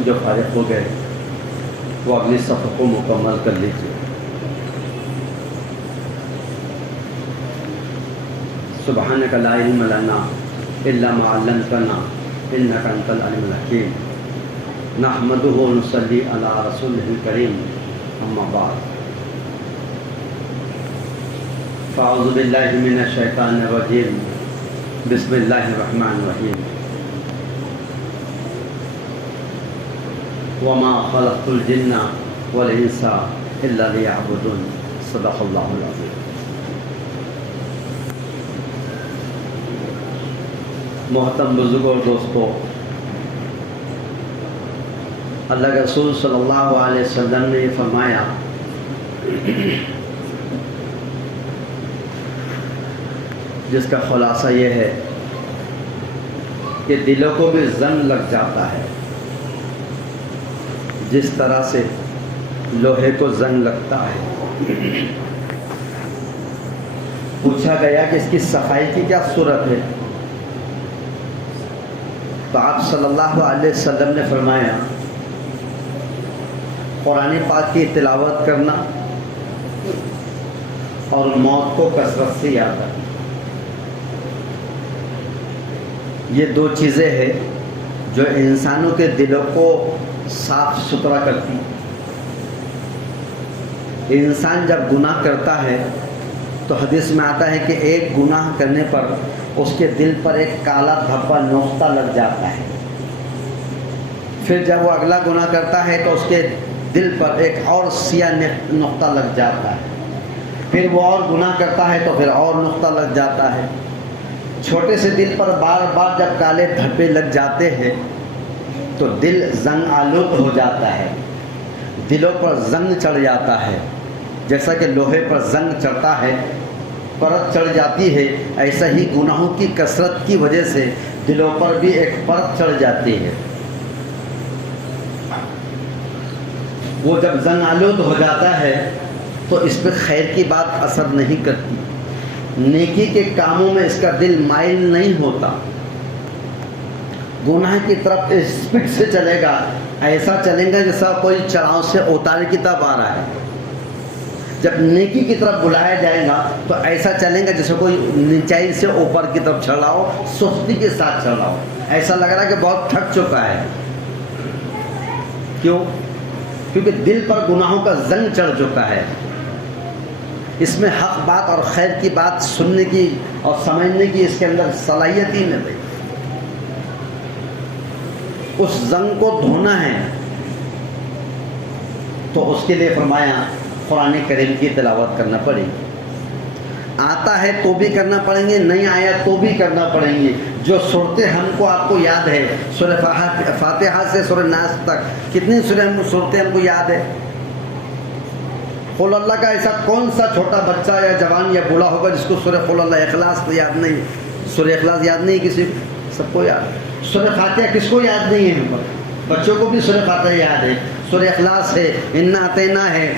سے جو فارغ ہو گئے وہ اگلی صفحہ کو مکمل کر لیجیے۔ سبحانک لا علم لنا الا ما علمتنا انک انت العلیم الحکیم، نحمدہ و نصلی علی رسولہ الکریم، اما بعد، فاعوذ باللہ من الشیطان الرجیم، بسم اللہ الرحمن الرحیم، وما خلقت الجن والانس الا لیعبدون، صدق اللہ العظیم۔ محترم بزرگوں اور دوستوں، اللہ کے رسول صلی اللہ علیہ وسلم نے یہ فرمایا جس کا خلاصہ یہ ہے کہ دلوں کو بھی زنگ لگ جاتا ہے جس طرح سے لوہے کو زنگ لگتا ہے۔ پوچھا گیا کہ اس کی صفائی کی کیا صورت ہے؟ تو آپ صلی اللہ علیہ وسلم نے فرمایا قرآن پاک کی تلاوت کرنا اور موت کو کثرت سے یاد کرنا، یہ دو چیزیں ہیں جو انسانوں کے دلوں کو صاف ستھرا کرتی۔ انسان جب گناہ کرتا ہے تو حدیث میں آتا ہے کہ ایک گناہ کرنے پر اس کے دل پر ایک کالا دھبا نقطہ لگ جاتا ہے، پھر جب وہ اگلا گناہ کرتا ہے تو اس کے دل پر ایک اور سیاہ نقطہ لگ جاتا ہے، پھر وہ اور گناہ کرتا ہے تو پھر اور نقطہ لگ جاتا ہے۔ چھوٹے سے دل پر بار بار جب کالے دھبے لگ جاتے ہیں تو دل زنگ آلود ہو جاتا ہے، دلوں پر زنگ چڑھ جاتا ہے، جیسا کہ لوہے پر زنگ چڑھتا ہے، پرت چڑھ جاتی ہے، ایسا ہی گناہوں کی کثرت کی وجہ سے دلوں پر بھی ایک پرت چڑھ جاتی ہے۔ وہ جب زنگ آلود ہو جاتا ہے تو اس پہ خیر کی بات اثر نہیں کرتی، نیکی کے کاموں میں اس کا دل مائل نہیں ہوتا، گناہ کی طرف اسپیڈ سے چلے گا، ایسا چلیں گا جیسا کوئی چڑھاؤ سے اتارے کی طرف آ رہا ہے۔ جب نیکی کی طرف بلایا جائے گا تو ایسا چلیں گا جیسے کوئی نچائی سے اوپر کی طرف چڑھاؤ، سستی کے ساتھ چڑھاؤ، ایسا لگ رہا ہے کہ بہت تھک چکا ہے۔ کیوں؟ کیونکہ دل پر گناہوں کا زنگ چڑھ چکا ہے، اس میں حق بات اور خیر کی بات سننے کی اور سمجھنے کی اس کے اندر صلاحیت ہی نہیں رہی۔ اس زنگ کو دھونا ہے تو اس کے لیے فرمایا قرآن کریم کی تلاوت کرنا پڑے گی، آتا ہے تو بھی کرنا پڑیں گے، نہیں آیا تو بھی کرنا پڑیں گے۔ جو صورتیں ہم کو آپ کو یاد ہے، سورہ فاتحہ سے سورہ ناس تک کتنی صورتیں ہم کو یاد ہے؟ قل اللہ کا ایسا کون سا چھوٹا بچہ یا جوان یا بوڑھا ہوگا جس کو سورہ قل اللہ اخلاص تو یاد نہیں؟ سورہ اخلاص یاد نہیں کسی کو؟ سب کو یاد ہے۔ سورہ فاتحہ کس کو یاد نہیں ہے؟ بچوں کو بھی سورہ فاتحہ یاد ہے، سورہ اخلاص ہے، انا اعطینا ہے،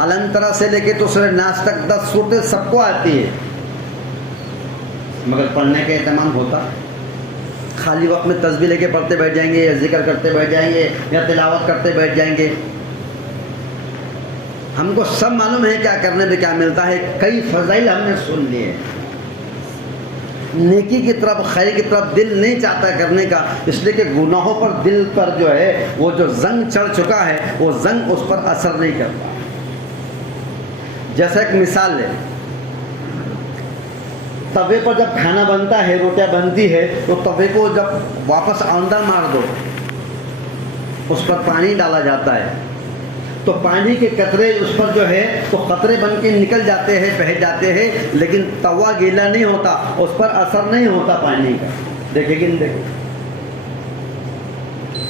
الم ترا سے لے کے تو سورہ ناس تک 10 صورتیں سب کو آتی ہے، مگر پڑھنے کا اہتمام ہوتا؟ خالی وقت میں تسبیح لے کے پڑھتے بیٹھ جائیں گے یا ذکر کرتے بیٹھ جائیں گے یا تلاوت کرتے بیٹھ جائیں گے۔ ہم کو سب معلوم ہے کیا کرنے میں کیا ملتا ہے، کئی فضائل ہم نے سن لیے، نیکی کی طرف خیر کی طرف دل نہیں چاہتا کرنے کا، اس لیے کہ گناہوں پر دل پر جو ہے وہ جو زنگ چڑھ چکا ہے وہ زنگ اس پر اثر نہیں کرتا۔ جیسا ایک مثال ہے، توے پر جب کھانا بنتا ہے، روٹیاں بنتی ہے تو توے کو جب واپس اندر مار دو، اس پر پانی ڈالا جاتا ہے تو پانی کے قطرے اس پر جو ہے تو قطرے بن کے نکل جاتے ہیں، بہہ جاتے ہیں، لیکن توا گیلا نہیں ہوتا، اس پر اثر نہیں ہوتا پانی کا۔ دیکھے کہ نہیں دیکھے؟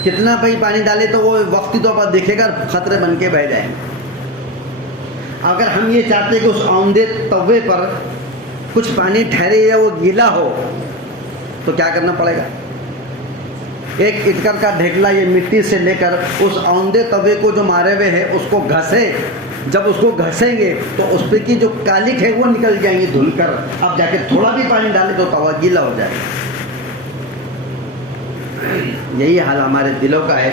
کتنا بھی پانی ڈالے تو وہ وقتی طور پر دیکھے گا، قطرے بن کے بہہ جائیں گے۔ اگر ہم یہ چاہتے کہ اس اوندے توے پر کچھ پانی ٹھہرے یا وہ گیلا ہو تو کیا کرنا پڑے گا؟ ایک اٹکر کا ڈھیکلا یہ مٹی سے لے کر اس اوندے توے کو جو مارے ہوئے ہے اس کو گھسے، جب اس کو گھسیں گے تو اس پہ کی جو کالک ہے وہ نکل جائیں گی دھل کر، اب جا کے تھوڑا بھی پانی ڈالے تو توا گیلا ہو جائے گا۔ یہی حال ہمارے دلوں کا ہے،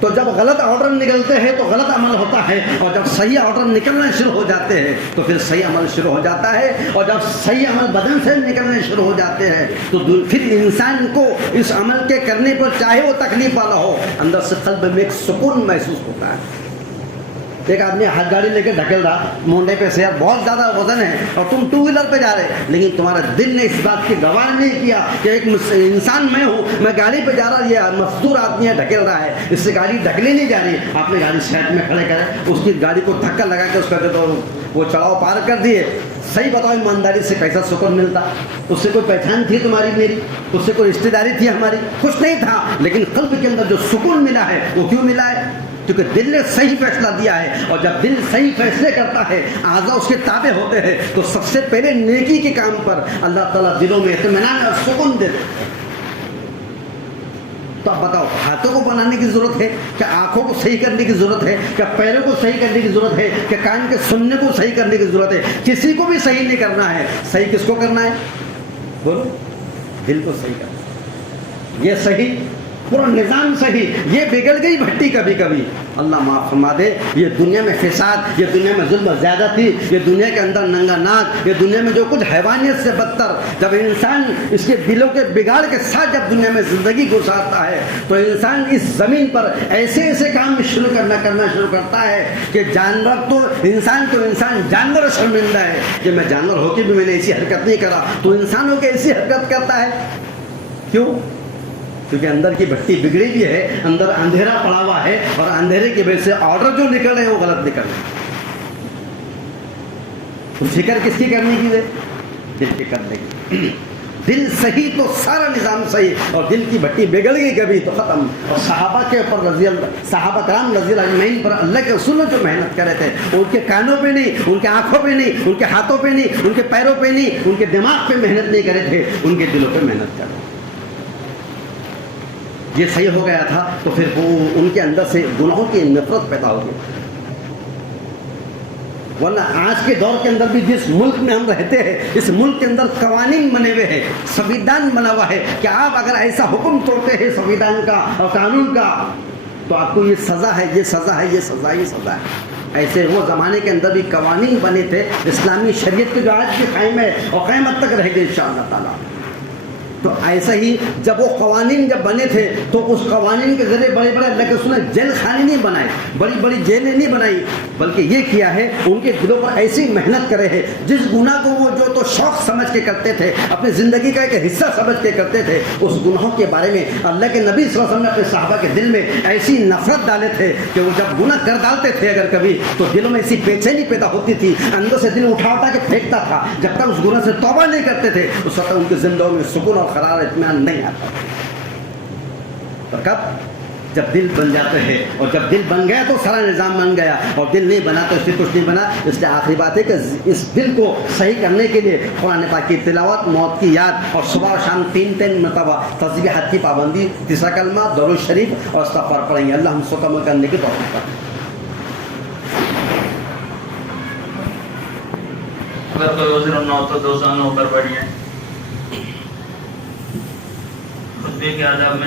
تو جب غلط آرڈر نکلتے ہیں تو غلط عمل ہوتا ہے، اور جب صحیح آرڈر نکلنا شروع ہو جاتے ہیں تو پھر صحیح عمل شروع ہو جاتا ہے، اور جب صحیح عمل بدن سے نکلنے شروع ہو جاتے ہیں تو پھر انسان کو اس عمل کے کرنے پر چاہے وہ تکلیف والا ہو، اندر سے قلب میں ایک سکون محسوس ہوتا ہے۔ ایک آدمی ہاتھ گاڑی لے کے ڈھکل رہا مونڈے پہ سے، بہت زیادہ وزن ہے اور تم ٹو ویلر پہ جا رہے، لیکن تمہارا دل نے اس بات کی گواہ نہیں کیا کہ ایک انسان میں ہوں، میں گاڑی پہ جا رہا، یہ مزدور آدمی ہے ڈھکل رہا ہے، اس سے گاڑی ڈھکلی نہیں جا رہی، آپ نے گاڑی سائڈ میں کھڑے کرے، اس کی گاڑی کو دھکا لگا کے اس کا جو وہ چڑھاؤ پار کر دیے۔ صحیح بتاؤ ایمانداری سے کیسا سکون ملتا؟ اس سے کوئی پہچان تھی تمہاری میری؟ اس سے کوئی رشتے داری تھی ہماری؟ کچھ نہیں تھا، لیکن قلب کے اندر جو سکون ملا ہے وہ کیوں ملا ہے؟ کیونکہ دل نے صحیح فیصلہ دیا ہے، اور جب دل صحیح فیصلے کرتا ہے، اعضاء اس کے تابع ہوتے ہیں، تو سب سے پہلے نیکی کے کام پر اللہ تعالیٰ دلوں میں اطمینان اور سکون دیتے ہیں۔ تو اب بتاؤ، ہاتھوں کو بنانے کی ضرورت ہے کیا؟ آنکھوں کو صحیح کرنے کی ضرورت ہے کیا؟ پیروں کو صحیح کرنے کی ضرورت ہے کیا؟ کان کے سننے کو صحیح کرنے کی ضرورت ہے؟ کسی کو بھی صحیح نہیں کرنا ہے۔ صحیح کس کو کرنا ہے؟ بولو، دل کو صحیح کرنا۔ یہ صحیح، پورا نظام صحیح، یہ بگڑ گئی بھٹی کبھی کبھی، اللہ معاف فرما دے۔ یہ دنیا میں فساد، یہ دنیا میں ظلم و زیادتی، یہ دنیا کے اندر ننگا ناک، یہ دنیا میں جو کچھ حیوانیت سے بدتر، جب انسان اس کے دلوں کے بگاڑ کے ساتھ جب دنیا میں زندگی گزارتا ہے تو انسان اس زمین پر ایسے ایسے کام کرنا شروع کرتا ہے کہ جانور تو انسان جانور شرمندہ ہے کہ میں جانور ہو کے بھی میں نے ایسی حرکت نہیں کرا، تو انسان ہو کے ایسی حرکت کرتا ہے۔ کیوں؟ کیونکہ اندر کی بھٹی بگڑی بھی ہے، اندر اندھیرا پڑا ہوا ہے، اور اندھیرے کی وجہ سے آرڈر جو نکل رہے ہیں وہ غلط نکل رہے ہیں۔ تو فکر کس کی کرنے کی ہے؟ دل کی کرنے کی۔ دل صحیح تو سارا نظام صحیح، اور دل کی بھٹی بگڑ گئی کبھی تو ختم۔ اور صحابہ کے اوپر صحابہ کرام رضی اللہ اجمعین پر اللہ کے رسول جو محنت کر رہے تھے، ان کے کانوں پہ نہیں، ان کے آنکھوں پہ نہیں، ان کے ہاتھوں پہ نہیں، ان کے پیروں پہ نہیں، ان کے دماغ پہ محنت نہیں کرے تھے، ان کے دلوں پہ محنت کر رہے تھے۔ یہ صحیح ہو گیا تھا تو پھر وہ ان کے اندر سے گناہوں کی نفرت پیدا ہو گئی۔ ورنہ آج کے دور کے اندر بھی جس ملک میں ہم رہتے ہیں، اس ملک کے اندر قوانین بنے ہوئے ہیں، سنویدھان بنا ہوا ہے کہ آپ اگر ایسا حکم توڑتے ہیں سنویدھان کا اور قانون کا تو آپ کو یہ سزا ہے، یہ سزا ہے، یہ سزا، یہ سزا ہے۔ ایسے وہ زمانے کے اندر بھی قوانین بنے تھے اسلامی شریعت کے جو آج بھی قائم ہے اور قیامت تک رہے گے انشاءاللہ تعالیٰ۔ تو ایسا ہی جب وہ قوانین جب بنے تھے تو اس قوانین کے ذریعے بڑے بڑے اللہ کے رسول نے جیل خانے نہیں بنائے، بڑی بڑی جیلیں نہیں بنائی، بلکہ یہ کیا ہے ان کے دلوں پر ایسی محنت کرے ہے، جس گناہ کو وہ جو تو شوق سمجھ کے کرتے تھے، اپنی زندگی کا ایک حصہ سمجھ کے کرتے تھے، اس گناہوں کے بارے میں اللہ کے نبی صلی اللہ علیہ وسلم نے اپنے صحابہ کے دل میں ایسی نفرت ڈالے تھے کہ وہ جب گناہ کر ڈالتے تھے اگر کبھی تو دلوں میں ایسی بے چینی پیدا ہوتی تھی، اندر سے دل اٹھا کے پھینکتا تھا، جب تک اس گناہ سے توبہ نہیں کرتے تھے اس وقت ان کی زندگیوں میں سکون اور قرار اطمینان نہیں آتا۔ تو کب؟ جب دل بن جاتے ہیں، اور جب دل بن گیا تو سارا نظام بن گیا، اور دل نہیں بنا تو اس سے کچھ نہیں بنا۔ اس لیے آخری بات ہے کہ اس دل کو صحیح کرنے کے لیے قرآن پاک کی تلاوت، موت کی یاد، اور صبح اور شام تین مرتبہ تسبیحات کی پابندی، تیسرا کلمہ، درود شریف اور استغفار پڑھیں گے۔ اللہ ہم سب عمل کرنے کی توفیق عطا فرمائے۔ اگر کوئی عذر نہ ہو تو دوستان ہو کر بیٹھیے۔ خطبے کے آداب میں